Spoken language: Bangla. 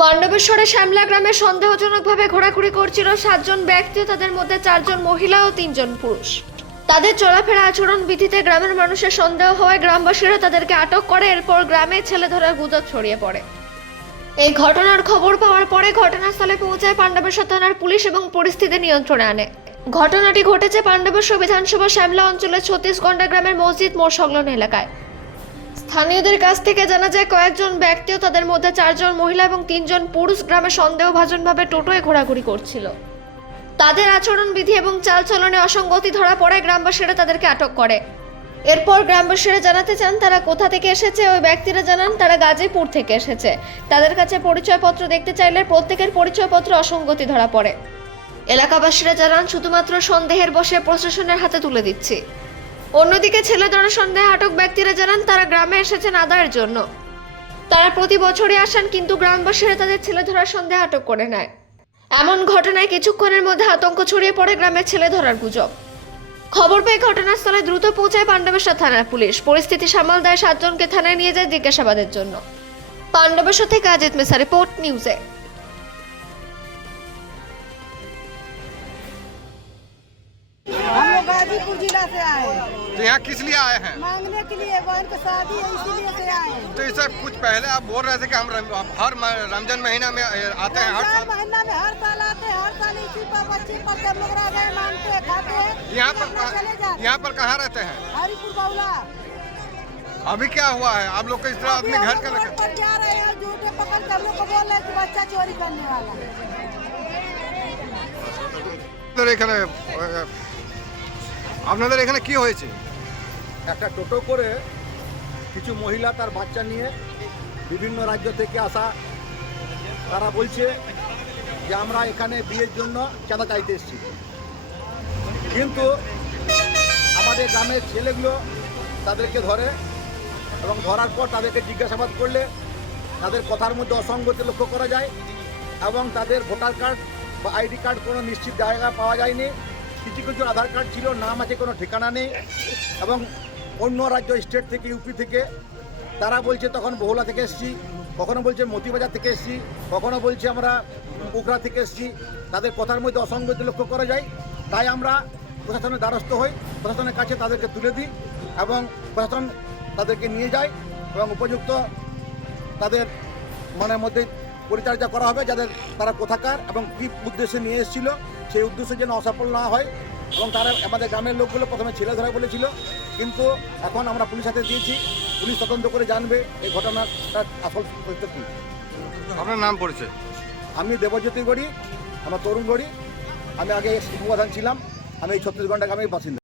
পাণ্ডবেশ্বরে শ্যামলা গ্রামে সন্দেহজনকভাবে ঘোরাঘুরি করছিল 7 জন ব্যক্তি, তাদের মধ্যে 4 জন মহিলা ও 3 জন পুরুষ। তাদের চলাফেরা আচরণ বিধিতে গ্রামের মানুষের সন্দেহ হওয়ায় গ্রামবাসীরা তাদেরকে আটক করে। এরপর গ্রামে ছেলে ধরার গুজব ছড়িয়ে পড়ে। এই ঘটনার খবর পাওয়ার পরে ঘটনাস্থলে পৌঁছায় পাণ্ডবেশ্বর থানার পুলিশ এবং পরিস্থিতি নিয়ন্ত্রণে আনে। ঘটনাটি ঘটেছে পাণ্ডবেশ্বর বিধানসভা শ্যামলা অঞ্চলের 36 গন্ডা গ্রামের মসজিদ মোড় সংলগ্ন এলাকায়। স্থানীয়দের কাছ থেকে জানা যায় কয়েকজন ব্যক্তিও তাদের মধ্যে 4 জন মহিলা এবং 3 জন পুরুষ গ্রামে সন্দেহভাজনভাবে টোটোয় ঘোরাঘুরি করছিল। তাদের আচরণবিধি এবং চালচলনে অসঙ্গতি ধরা পড়ায় গ্রামবাসীরা তাদেরকে আটক করে। এরপর গ্রামবাসীরা জানাতে চান তারা কোথা থেকে এসেছে। ওই ব্যক্তিরা জানান তারা গাজীপুর থেকে এসেছে। তাদের কাছে পরিচয়পত্র দেখতে চাইলে প্রত্যেকের পরিচয়পত্র অসঙ্গতি ধরা পড়ে। এলাকাবাসীরা জানান শুধুমাত্র সন্দেহের বশে প্রশাসনের হাতে তুলে দিচ্ছে। অন্যদিকে ছেলে ধরার সন্দেহে আটক ব্যক্তিরা জানান তারা গ্রামে এসেছেন আদায়ের জন্য। তারা প্রতি বছরই আসেন, কিন্তু গ্রামবাসীরা তাদের ছেলে ধরার সন্দেহে আটক করে নেয়। এমন ঘটনায় কিছুক্ষণের মধ্যে আতঙ্ক ছড়িয়ে পড়ে গ্রামের ছেলে ধরার গুজব। খবর পেয়ে ঘটনাস্থলে দ্রুত পৌঁছায় পাণ্ডবেশ্বর থানার পুলিশ। পরিস্থিতি সামাল দেয়, 7 জনকে থানায় নিয়ে যায় জিজ্ঞাসাবাদের জন্য। পাণ্ডবেশ্বর থেকে আজিত মেসা, রিপোর্ট নিউজে। हम लोग गाजीपुर जिला से आए हैं। तो यहाँ किस लिए आए हैं? मांगने के लिए बहन की शादी है, इसीलिए से आए हैं। तो इससे कुछ पहले आप बोल रहे थे कि हम हर रमजान महीना में आते हैं हर साल। महीना में हर साल आते हैं, हर साल इसी पर बच्चे पर सब लोग रह गए, मांगते हैं, खाते हैं। चले जाते यहाँ पर कहाँ रहते हैं? हरिपुर बउला। अभी क्या हुआ है? आप लोग को इस तरह अपने घर के रोड पर जा रहे हैं, झूठे पकड़ के हम लोग को बोल रहे हैं कि बच्चा चोरी करने वाला है। এখানে আপনাদের এখানে কি হয়েছে? একটা টোটো করে কিছু মহিলা তার বাচ্চা নিয়ে বিভিন্ন রাজ্য থেকে আসা, তারা বলছে যে আমরা এখানে বিয়ের জন্য চাঁদা চাইতে এসেছি। কিন্তু আমাদের গ্রামের ছেলেগুলো তাদেরকে ধরে এবং ধরার পর তাদেরকে জিজ্ঞাসাবাদ করলে তাদের কথার মধ্যে অসঙ্গতি লক্ষ্য করা যায় এবং তাদের ভোটার কার্ড বা আইডি কার্ড কোনো নিশ্চিত জায়গা পাওয়া যায়নি। কিছু কিছু আধার কার্ড ছিল, নাম আছে, কোনো ঠিকানা নেই। এবং অন্য রাজ্য স্টেট থেকে, ইউপি থেকে তারা বলছে তখন বহুলা থেকে এসেছি, কখনো বলছে মতিবাজার থেকে এসেছি, কখনো বলছে আমরা উখড়া থেকে এসেছি। তাদের কথার মধ্যে অসঙ্গতি লক্ষ্য করা যায়। তাই আমরা প্রশাসনের দ্বারস্থ হই, প্রশাসনের কাছে তাদেরকে তুলে দিই এবং প্রশাসন তাদেরকে নিয়ে যায় এবং উপযুক্ত তাদের মনের মধ্যে পরিচর্যা করা হবে, যাদের তারা কোথাকার এবং কী উদ্দেশ্যে নিয়ে এসেছিল সেই উদ্দেশ্যে যেন অসফল না হয়। এবং তারা আমাদের গ্রামের লোকগুলো প্রথমে ছেলে ধরা বলেছিল, কিন্তু এখন আমরা পুলিশ হাতে দিয়েছি, পুলিশ তদন্ত করে জানবে এই ঘটনাটার আসল সত্য কী। আপনার নাম পড়েছে? আমি দেবজ্যোতি গড়ি, আমার তরুণ গড়ি। আমি আগে উপপ্রধান ছিলাম। আমি এই 36 ঘন্টা গ্রামের বাসিন্দা।